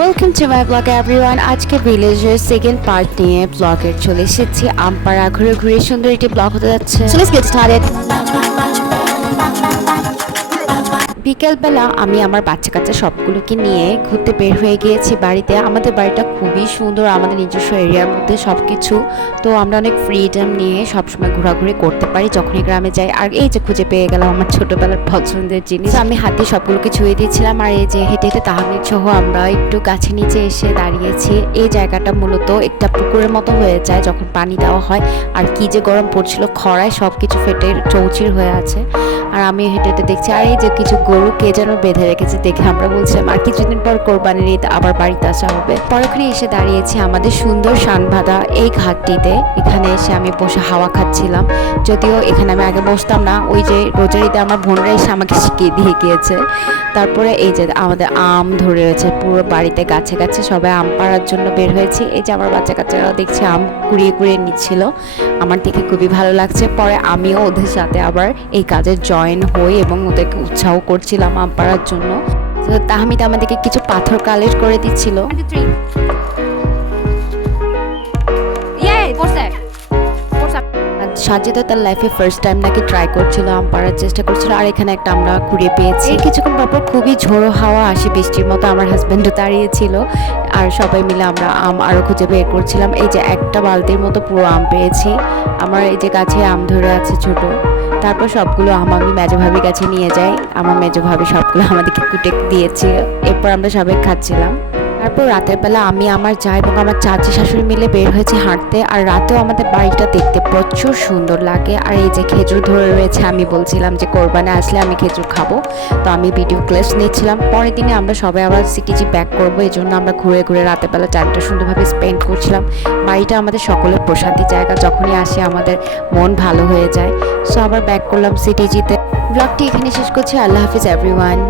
Welcome to my blog everyone. আজকে ভিলেজের second part নিয়ে ব্লগের চলে এসেছি। আমপাড়া ঘুরে ঘুরে সুন্দর একটি ব্লগ হতে যাচ্ছে। So let's get started. বিকেলবেলা আমি আমার বাচ্চা কাচ্চা সবগুলোকে নিয়ে ঘুরতে বের হয়ে গিয়েছি বাড়িতে। আমাদের বাড়িটা খুবই সুন্দর, আমাদের নিজস্ব এরিয়ার মধ্যে সব কিছু। তো আমরা অনেক ফ্রিডম নিয়ে সবসময় ঘোরাঘুরি করতে পারি যখনই গ্রামে যাই। আর এই যে খুঁজে পেয়ে গেলাম আমার ছোটোবেলার পছন্দের জিনিস। আমি হাতে সবগুলোকে ছুঁয়ে দিয়েছিলাম। আর এই যে হেঁটে হেঁটে তাহমিদ সহ আমরা একটু গাছের নিচে এসে দাঁড়িয়েছি। এই জায়গাটা মূলত একটা পুকুরের মতো হয়ে যায় যখন পানি দেওয়া হয়। আর কি যে গরম পড়ছিল, খরায় সব কিছু ফেটে চৌচির হয়ে আছে। আর আমি হেঁটে হেঁটে দেখছি, আর এই যে কিছু গরু কে যেন বেঁধে রেখেছে দেখে আমরা বলছিলাম আর কিছুদিন পর কোরবানির ঈদ আবার বাড়িতে আসা হবে। পরে ওখানে এসে দাঁড়িয়েছি আমাদের সুন্দর শানবাঁধা এই ঘাটটিতে। এখানে এসে আমি বসে হাওয়া খাচ্ছিলাম। যদিও এখানে আমি আগে বসতাম না, ওই যে রোজার ঈদে আমার বোনরা এসে আমাকে শিখিয়ে দিয়ে গিয়েছে। তারপরে এই যে আমাদের আম ধরে রয়েছে পুরো বাড়িতে, গাছে গাছে সবাই আম পাড়ার জন্য বের হয়েছি। এই যে আমার বাচ্চা কাচ্চারাও দেখছি আম কুড়িয়ে কুড়িয়ে নিচ্ছিল, আমার দেখে খুবই ভালো লাগছে। পরে আমিও ওদের সাথে আবার এই কাজে জয়েন হই এবং ওদেরকে উৎসাহ করছিলাম আম পাড়ার জন্য। তো তাহমিদ আমাদেরকে কিছু পাথর কালেক্ট করে দিচ্ছিল। সাজিদা তার লাইফে ফার্স্ট টাইম নাকি ট্রাই করছিল, আম পাড়ার চেষ্টা করছিল। আর এখানে একটা আমরা কুড়িয়ে পেয়েছি। কিছুক্ষণ পর খুবই ঝোড়ো হাওয়া আসে, বৃষ্টির মতো। আমার হাজব্যান্ডও দাঁড়িয়েছিল আর সবাই মিলে আমরা আম আরও খুঁজে বের করছিলাম। এই যে একটা বালতির মতো পুরো আম পেয়েছি। আমার এই যে গাছে আম ধরে আছে ছোট। তারপর সবগুলো আম আমি মেজো ভাবির কাছে নিয়ে যাই। আমার মেজো ভাবি সবগুলো আমাদেরকে কুটে দিয়েছে। এরপর আমরা সবাই খাচ্ছিলাম। তারপর রাতের বেলা আমি, আমার যা এবং আমার চাচি শাশুড়ি মিলে বের হয়েছে হাঁটতে। আর রাতেও আমাদের বাড়িটা দেখতে প্রচুর সুন্দর লাগে। আর এই যে খেজুর ধরে রয়েছে, আমি বলছিলাম যে কোরবানি আসলে আমি খেজুর খাবো, তো আমি ভিডিও ক্লিপস নিচ্ছিলাম। পরের দিনে আমরা সবাই আবার সিটিজি ব্যাক করবো, এই জন্য আমরা ঘুরে ঘুরে রাতের বেলা টাইমটা সুন্দরভাবে স্পেন্ড করছিলাম। বাড়িটা আমাদের সকলের প্রশান্তির জায়গা, যখনই আসে আমাদের মন ভালো হয়ে যায়। সো আবার ব্যাক করলাম সিটিজিতে। ব্লগটি এখানে শেষ করছি। আল্লাহ হাফিজ এভরিওয়ান।